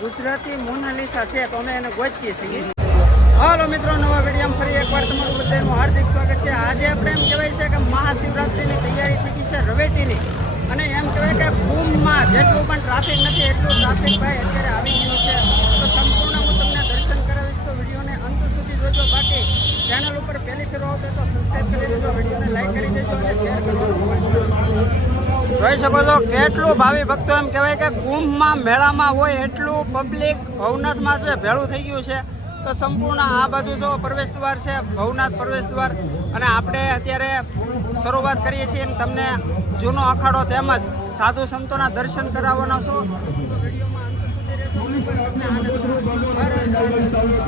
ગુજરાતી મોનાલિસા છે તો અમે એને ગોતીએ છીએ. હાલો મિત્રો, નવા વિડીયોમાં ફરી એકવાર તમારું બધાનું હાર્દિક સ્વાગત છે. આજે આપણે એમ કહેવાય છે કે મહાશિવરાત્રિની તૈયારી થઈ ગઈ છે રવેટીની, અને એમ કહેવાય કે કુંભમાં જેટલું પણ ટ્રાફિક નથી એટલું ટ્રાફિક ભાઈ અત્યારે આવી ગયું છે. તો સંપૂર્ણ હું તમને દર્શન કરાવીશ, તો વિડીયોને અંત સુધી જોજો. બાકી ચેનલ ઉપર પહેલી ફેર આવતો તો સબસ્ક્રાઈબ કરી દેજો, વિડીયોને લાઈક કરી દેજો અને શેર કરવાનું જોઈ શકો છો કેટલું ભાવિ ભક્તો એમ કહેવાય કે કુંભમાં મેળામાં હોય એટલું પબ્લિક ભવનાથમાં છે ભેળું થઈ ગયું છે. તો સંપૂર્ણ આ બાજુ જો પ્રવેશ દ્વાર છે, ભવનાથ પ્રવેશ દ્વાર, અને આપણે અત્યારે શરૂઆત કરીએ છીએ અને તમને જૂનો અખાડો તેમજ સાધુ સંતોના દર્શન કરાવવાના છો.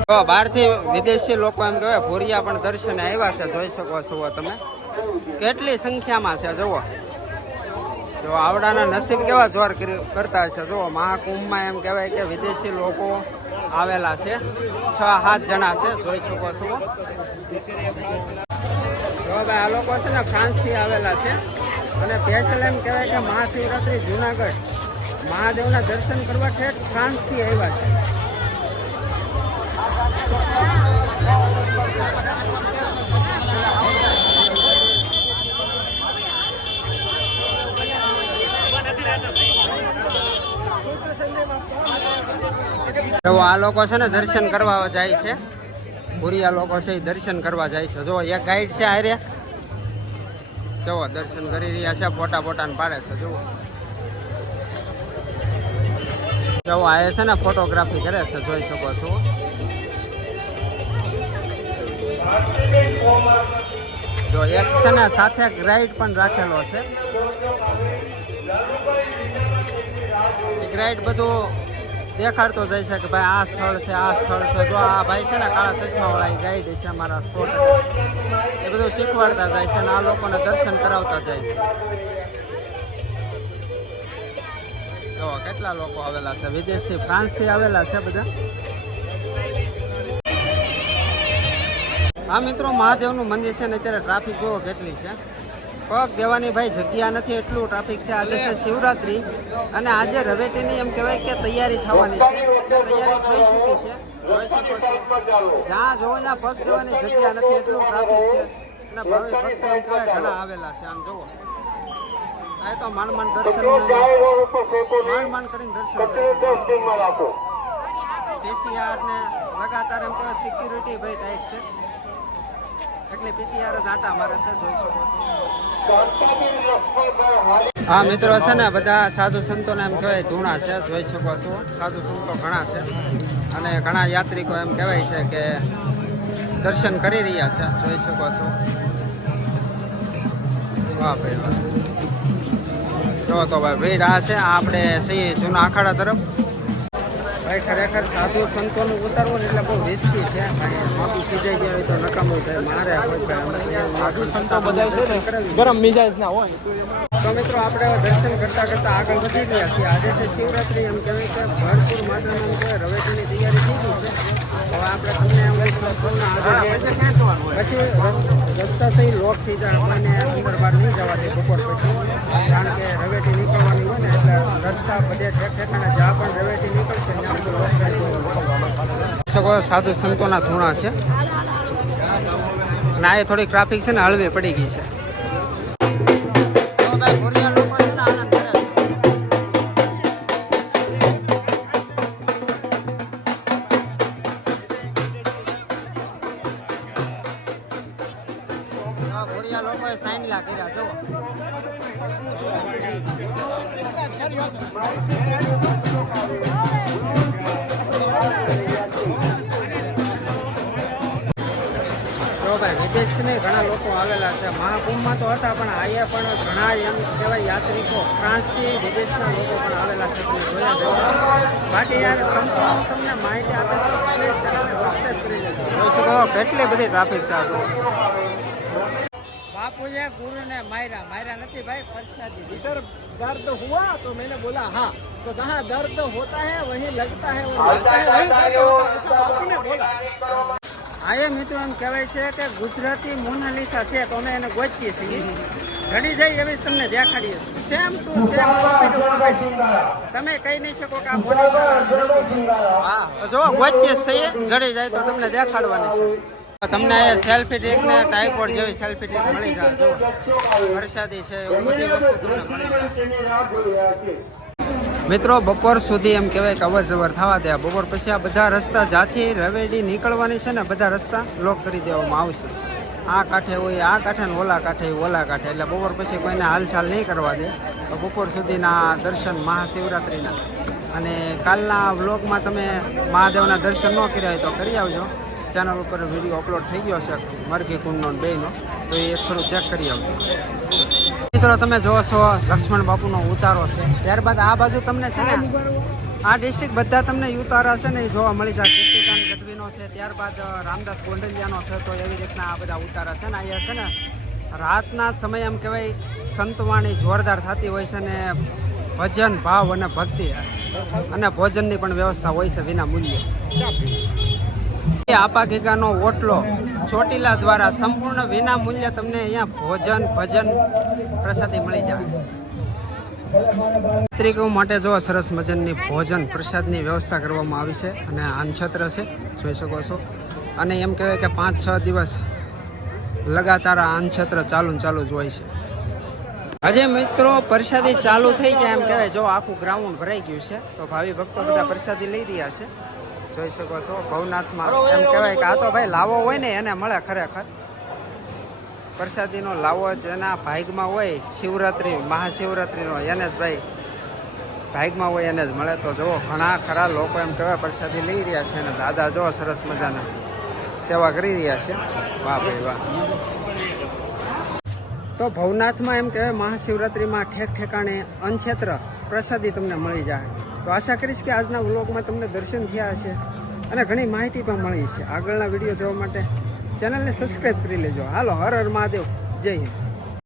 તો બહારથી વિદેશી લોકો એમ કહેવાય ભોરિયા પણ દર્શને આવ્યા છે, જોઈ શકો છો તમે કેટલી સંખ્યામાં છે. જુઓ જો આવડાના નસીબ કેવા જોર કરતા હશે. જુઓ મહાકુંભમાં એમ કહેવાય કે વિદેશી લોકો આવેલા છે, 6-7 જણા છે, જોઈ શકો છો. જો ભાઈ આ લોકો છે ને ફ્રાન્સથી આવેલા છે, અને સ્પેશિયલ એમ કહેવાય કે મહાશિવરાત્રિ જુનાગઢ મહાદેવના દર્શન કરવા ઠેઠ ફ્રાન્સથી આવ્યા છે. આ લોકો છે ને દર્શન કરવા જાય છે, ભૂરિયા લોકો છે એ દર્શન કરવા જાય છે. જો એક ગાઈડ છે આરે, જુઓ દર્શન કરી રહ્યા છે, ફોટાને પાડે છે. જુઓ આ છે ને ફોટોગ્રાફી કરે છે, જોઈ શકો છો. જો એક છે ને સાથે ગાઈડ પણ રાખેલો છે. ગાઈડ બધું દેખાડતો જાય છે કે ભાઈ આ સ્થળ છે, આ સ્થળ છે. જો આ ભાઈ છે ને કાળા ચશ્મા વાળા ગાઈડ છે અમારા 100%, એ બધું શીખવાડતા જાય છે અને આ લોકોને દર્શન કરાવતા જાય છે. જો કેટલા લોકો આવેલા છે, વિદેશથી ફ્રાન્સથી આવેલા છે બધા. હા મિત્રો, મહાદેવનું મંદિર છે ને અત્યારે ટ્રાફિક જુઓ કેટલી છે. પગ દેવાની ભાઈ જગ્યા નથી એટલું ટ્રાફિક છે. આજે છે શિવરાત્રિ અને આજે રવેટીની એમ કહેવાય કે તૈયારી થવાની છે, તૈયારી થઈ ચૂકી છે, જોઈ શકો છો. જ્યાં જોવો ત્યાં પગ દેવાની જગ્યા નથી એટલું ટ્રાફિક છે, અને ભાવિ ભક્તો એમ કહેવાય ઘણા આવેલા છે. આમ જુઓ આ તો માંડ દર્શન કરીને દર્શન PCR ને લગાતાર એમ કહેવાય સિક્યુરિટી ભાઈ ટાઈટ છે, એટલે PCR જ આટા મારે છે, જોઈ શકો છો. હા મિત્રો છે ને બધા સાધુ સંતોને એમ કહેવાય ધૂણા છે, જોઈ શકો છો. સાધુ સંતો ઘણા છે અને ઘણા યાત્રિકો એમ કહેવાય છે કે દર્શન કરી રહ્યા છે, જોઈ શકો છો. વાહ ભાઈ વાહ, જો તો ભાઈ ભીડ આ છે, આપણે સહી જૂના અખાડા તરફ. ભાઈ ખરેખર સાધુ સંતોનું ઉતારવું ને એટલે બહુ રિસ્કી છે. માથું ખીજાઈ ગયા હોય તો નકામું થાય. મારે સાધુ સંતો બધા છે ને ગરમ મિજાજ ના હોય. તો મિત્રો આપણે દર્શન કરતા આગળ વધી ગયા છીએ. આજે છે શિવરાત્રિ, એમ કહેવાય કે ભરપૂર માત્રામાં રવેટીની તૈયારી થઈ ગઈ છે. હવે આપણે તમને પછી રસ્તા સહી લોક થઈ જાય, આપણને અંદર બહાર નહીં જવા દે બપોર પછી, કારણ કે રવેટી નીકળવાની હોય ને એટલે રસ્તા બધે ઠેકાણે જ્યાં પણ રવેટી નીકળશે ત્યાં બધું લોક થઈ જાય. સાધુ સંતોના ધૂણા છે અને આ થોડી ટ્રાફિક છે ને હળવી પડી ગઈ છે. ભોરિયા લોકોએ સાઈનલા કર્યા જો. ભાઈ વિદેશથી ઘણા લોકો આવેલા છે. મહાકુંભમાં તો હતા પણ અહીંયા પણ ઘણા એમ કહેવાય યાત્રિકો ફ્રાન્સથી વિદેશના લોકો પણ આવેલા છે. બાકી યાર સંપૂર્ણ તમને માહિતી આપે તો પ્લીઝ ચેનલને સબસ્ક્રાઈબ કરી લેજો. જોઈ શકો કેટલી બધી ટ્રાફિક છે. બાપુએ ગુરુને માર્યા નથી ભાઈ, પ્રસાદી. इधर दर्द हुआ तो मैंने बोला हाँ, तो जहाँ दर्द होता है वहीं लगता है, वो लगता है वहीं दर्द होता है, ऐसा बापू ने बोला। આ એ મિત્રો એમ કહેવાય છે કે ગુજરાતી મોનાલિસા છે તો અમે એને ગોતીએ છીએ જડી જાય એવી જ તમને દેખાડીએ same to same copy to copy તમે કહી નહીં શકો કે આ મોનાલિસા હા જો ગોતીએ છીએ જડી જાય તો તમને દેખાડવાની છે તમને સેલ્ફી ટેક ને ટાઈપોડ જેવી સેલ્ફી ટેક મળી જાય જો વરસાદી છે એવું બધી વસ્તુ તમને મળી જાય મિત્રો બપોર સુધી એમ કહેવાય કે અવર જવર થવા દે બપોર પછી આ બધા રસ્તા જ્યાંથી રવેડી નીકળવાની છે ને બધા રસ્તા બ્લોક કરી દેવામાં આવશે આ કાંઠે હોય આ કાંઠે ને ઓલા કાંઠે ઓલા કાંઠે એટલે બપોર પછી કોઈને હાલચાલ નહીં કરવા દે તો બપોર સુધીના દર્શન મહાશિવરાત્રિના અને કાલના વ્લોગમાં તમે મહાદેવના દર્શન ન કર્યા હોય તો કરી આવજો ચેનલ ઉપર વિડીયો અપલોડ થઈ ગયો છે મરઘી કુંડનો બેયનો તો એ થોડું ચેક કરી આવજો મિત્રો તમે જોવો છો લક્ષ્મણ બાપુનો ઉતારો છે ત્યારબાદ આ બાજુ તમને છે ને આ ડિસ્ટ્રિક્ટ બધા તમને ઉતારા છે ને એ જોવા મળી જાય કીર્તિદાન ગઢવીનો છે ત્યારબાદ રામદાસ ગોંડલિયાનો છે તો એવી રીતના આ બધા ઉતારા છે ને અહીંયા છે ને રાતના સમય એમ કહેવાય સંતવાણી જોરદાર થતી હોય છે ને ભજન ભાવ અને ભક્તિ અને ભોજનની પણ વ્યવસ્થા હોય છે વિના મૂલ્યે આપા ગીગાનો ઓટલો ચોટીલા દ્વારા સંપૂર્ણ વિના મૂલ્ય તમને અહીંયા ભોજન ભજન પ્રસાદી મળી જાય યાત્રિકો માટે જો સરસ મજાની ભોજન પ્રસાદની વ્યવસ્થા કરવામાં આવી છે અને અન્નછત્ર છે જોઈ શકો છો અને એમ કહેવાય કે 5-6 દિવસ લગાતાર આ અન્નછત્ર ચાલુ જ હોય છે હજી મિત્રો પ્રસાદી ચાલુ થઈ ગયા એમ કહેવાય જો આખું ગ્રાઉન્ડ ભરાઈ ગયું છે તો ભાવિ ભક્તો બધા પ્રસાદી લઈ રહ્યા છે જોઈ શકો છો ભવનાથમાં એમ કહેવાય કે આ તો ભાઈ લાવો હોય ને એને મળે ખરેખર પ્રસાદીનો લાવો જેના ભાગમાં હોય શિવરાત્રિ મહાશિવરાત્રિનો એને જ ભાઈ ભાગમાં હોય એને જ મળે તો જુઓ ઘણા ખરા લોકો એમ કહેવાય પ્રસાદી લઈ રહ્યા છે અને દાદા જો સરસ મજાના સેવા કરી રહ્યા છે વાહ ભાઈ વાહ તો ભવનાથમાં એમ કહેવાય મહાશિવરાત્રિમાં ઠેક ઠેકાણે અન્નક્ષેત્ર પ્રસાદી તમને મળી જાય તો આશા કરીશ કે આજના વ્લોગમાં તમને દર્શન થયા હશે અને ઘણી માહિતી પણ મળી છે આગળના વિડીયો જોવા માટે ચેનલને સબસ્ક્રાઈબ કરી લેજો હાલો હર હર મહાદેવ જય હિન્દ